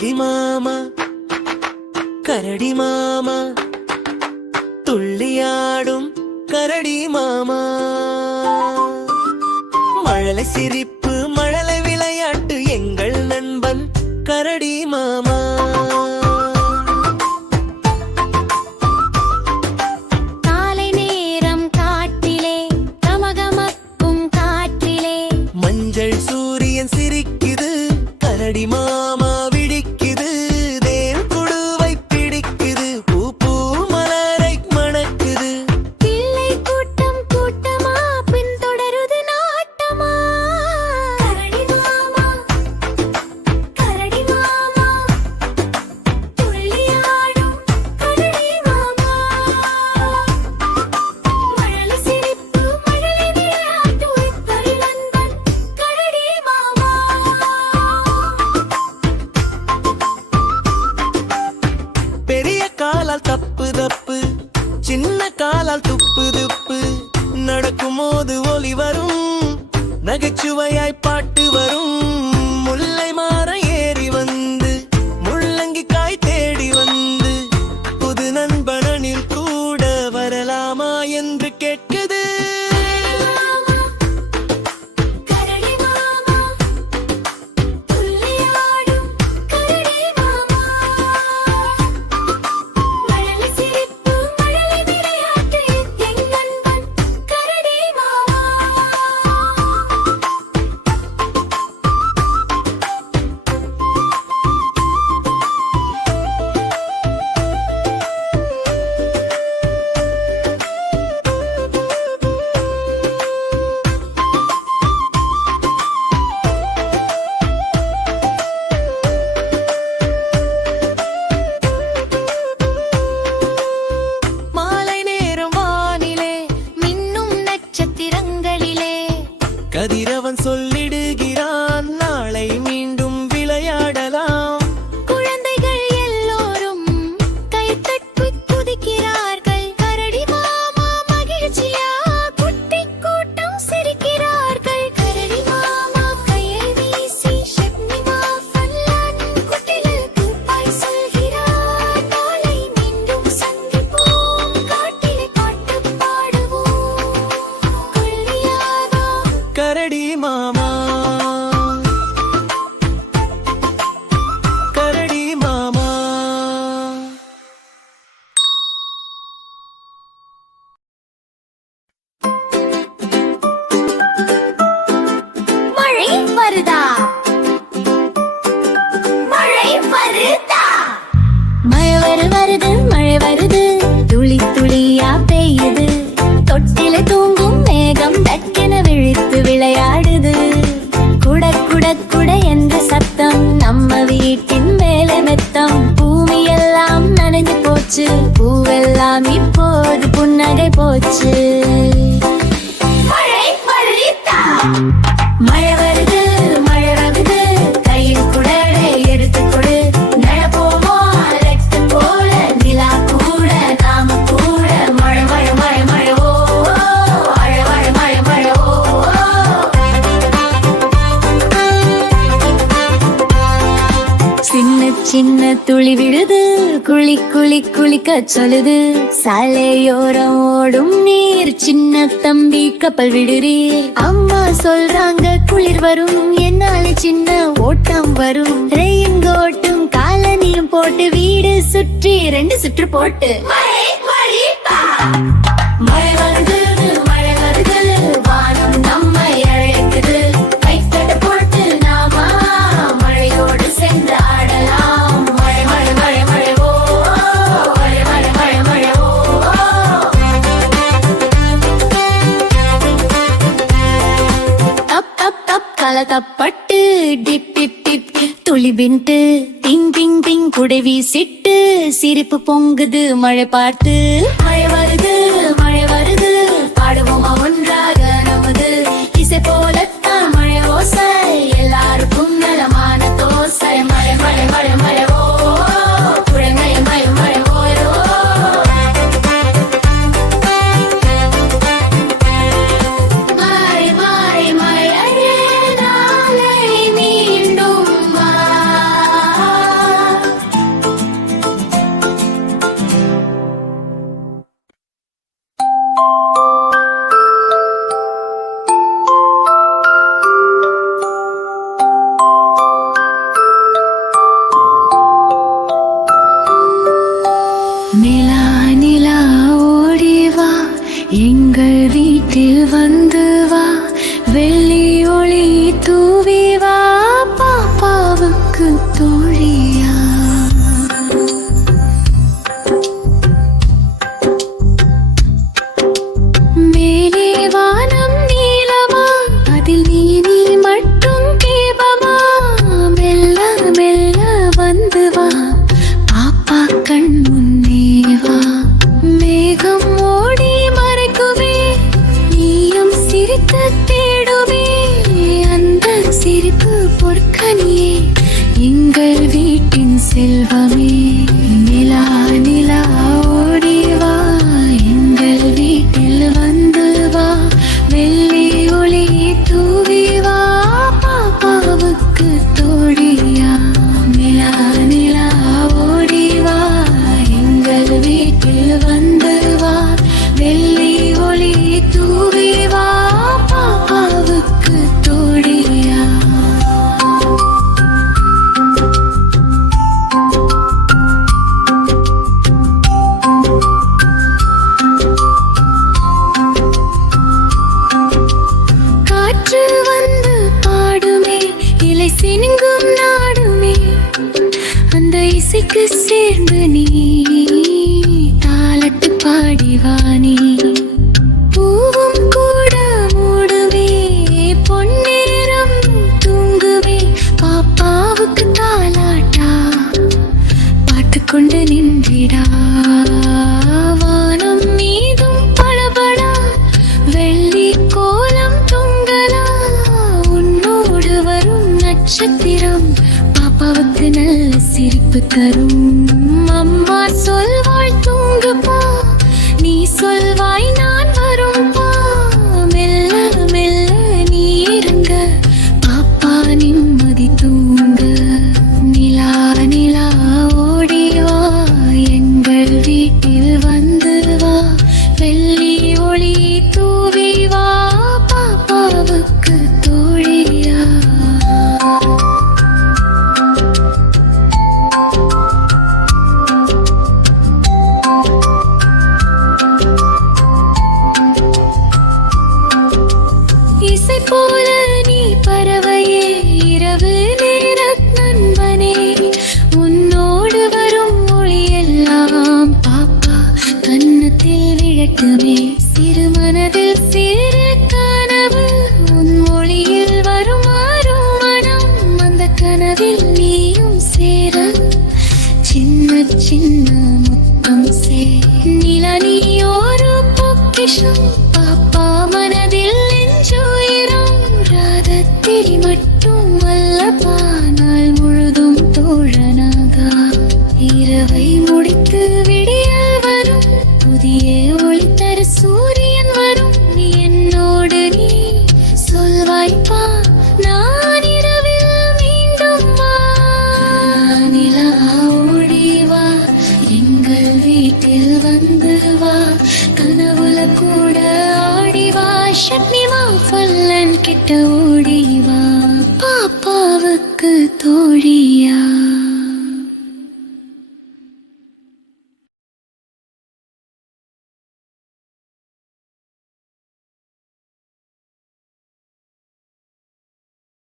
கரடி மாமா கரடி மாமா துள்ளியாடும் கரடி மாமா. மழலை சிரிப்பு மழலை விளையாட்டு எங்கள் நண்பன் கரடி மாமா. காலை நேரம் காட்டிலே கமகமக்கும் காற்றிலே மஞ்சள் சூரியன் சிரிக்குது கரடி மாமா விடிக்குது. தேன் குடுவை பிடிக்குது பூ பூ மலரை மணக்குது. பிள்ளை கூட்டம் கூட்டமா பின்தொடருது நாட்டமா. கரடி மாமா கரடி மாமா துள்ளியாடும் கரடி மாமா. மழலை சிரிப்பு மழலை விளையாட்டு எங்கள் நண்பன் கரடி மாமா. பெரிய காலால் தப்பு தப்பு சின்ன காலால் துப்பு துப்பு. நடக்கும் போது ஒலி வரும் நகைச்சுவையாய் பாட்டு வரும். முல்லை மாற ஏறி வந்து முள்ளங்கி காய் தேடி வந்து புது நண்பனில் கூட வரலாமா என்று கேட்குது. கரடி மாமா துள்ளியாடும் கரடி மாமா. மழலை சிரிப்பு மழலை விளையாட்டு எங்கள் நண்பன் கரடி மாமா. மாலை நேரம் வானிலே மின்னும் நட்சத்திரங்களிலே கதிரவன் சொல்லிடுகிறான் நாளை மீண்டும் விளையாடலாம். குழந்தைகள் எல்லோரும் கைத்தட்டி குதிக்கிறார்கள். கரடி மாமா மகிழ்ச்சியா குட்டி கூட்டம் சிரிக்கிறார்கள். கரடி மாமா கையை வீசி ஷெப்னிமா ஃபல்லான் குட்டிலுக்கு பாய் சொல்கிறார். நாளை மீண்டும் சந்திப்போம் காட்டிலே பாட்டு பாடுவோம். கொள்ளியாவா கரடி மாமா கரடி மாமா. மழை வருதா மழை வருதா. மழை வருது மழை வருது துளி துளியா பெய்யுது. தொட்டில தூங்கும் மேகம் டக்கென விழித்து விளையாடுது. குட குட குட என்ற சத்தம் நம்ம வீட்டின் மேலே மெத்தம். பூமி எல்லாம் நனைஞ்சு போச்சு பூவெல்லாம் இப்போது புன்னகை போச்சு. மழை வருதா மழை வருது கையில் குடலை எடுத்து கொடு. நடப்போமா ரெட்டு போல நிலா கூட நாம கூட. மழை மழை மழை மழை ஓ மழை மழை மழை மழை ஓ. சின்ன சின்ன துளி விழுது குளி குளி குளிக்க சொல்லுது. சாலையோரம் ஓடும் நீர் சின்ன தம்பி கப்பல் விடுறி. அம்மா சொல்றாங்க குளிர் வரும் என்னால சின்ன ஓட்டம் வரும். ரெயின் கோட்டும் காலனியும் போட்டு வீடு சுற்றி 2 சுற்று போட்டு. மழை வருது வானம் நம்மை அழைக்குது. கைத்தட்ட போட்டு நாம மழையோடு சென்று ஆடலாம். மழை மழை மழை மழை ஓ மழை மழை மழை மழை ஓ. தப் தப் தப் கல தப்பட்டு டிப் டிப் டிப் துளி பின்ட்டு டிங் டிங் டிங் குடை வீசிட்டு சிரிப்பு பொங்குது மழை பார்த்து. மழை வருது பாடுவோமா ஒன்றாக நமது இசை போலத்தான் மழை ஓசை. எல்லாருக்கும் நலமான தோசை. மழை மழை மழை மழை ஓ குழந்தை மழை மழை ஓயோ. மழை மழை மழை நாளை மீண்டும் வா. நிலா ஓடி வா எங்கள் வீட்டில் வந்து வா வெள்ளி ஒளி தூவி வா பாப்பாவுக்கு தோழியா. மேலே வானம் நீலமா அதில் நீ மட்டும் தீபமா மெல்ல மெல்ல வந்து வா பாப்பா கண் முன்னே வா. மேகம் ஓடி மறைக்குமே நீயும் சிரித்து தேடுமே அந்த சிரிப்பு பொற்கனியே எங்கள் வீட்டின் செல்வமே. நிலா நிலா ஓடி வா எங்கள் வீட்டில் வந்து வா வெள்ளி ஒளி தூவி வா பாப்பாவுக்கு தோழியா. நிலா நிலா ஓடி வா எங்கள் வீட்டில் வந்து வா வெள்ளி ஒளி தூவி வா பாப்பாவுக்கு தோழியா. காற்று வந்து பாடுமே இலை சினுங்கும் நாடுமே அந்த இசைக்கு சேர்ந்து நீ தாளட்டு பாடிவானி. பூவும் கூட மூடுமே பொன்னேரம் தூங்குவே பாப்பாவுக்கு தாலாட்டா பாட்டுக்கொண்டு நின்றிடா. வானம் மீதும் பளபளா வெள்ளி கோலம் தொங்கலா உன்னோடு வரும் நட்சத்திரம் பாப்பாவுக்கு நல்ல சிரிப்பு தரும். அம்மா சொல்வாள் தூங்குப்பா நீ சொல்வாய் நான் வரும்பா மெல்ல மெல்ல நீ இருங்க பாப்பா நிம்மதி தூங்க. நிலா நிலா ஓடி வா எங்கள் வீட்டில் வந்து வா வெள்ளி ஒளி தூவி வா பாப்பாவுக்கு தோழியா. இசை போல நீ பறவையே இரவு நேர நண்பனே உன்னோடு வரும் மொழியெல்லாம் பாப்பா கன்னத்தில் விழட்டுமே. சிறு மனதில் சிறு கனவு உன் மொழியில் வருமாறும் மனம் அந்த கனவில் நீயும் சேர சின்ன சின்ன முத்தம் சே. நிலா நீ ஒரு பொக்கிஷம் பாப்பா மனதில் நெஞ்சுயிரும் ராதத்திரி மட்டும் அல்லப்பா நாள் முழுதும் தோழனாக. இரவை முடித்து விடியல் வரும் புதிய ஒளி தர சூரியன் வரும் என்னோடு நீ சொல்வாய்ப்பா நான் இரவில் மீண்டும் வா. நிலா ஓடி வா எங்கள் வீட்டில் வந்து வா கனவுல கூட ஆடி வா சக்தி வா பல்லன் கிட்ட ஓடி வா பாப்பாவுக்கு தோழியா.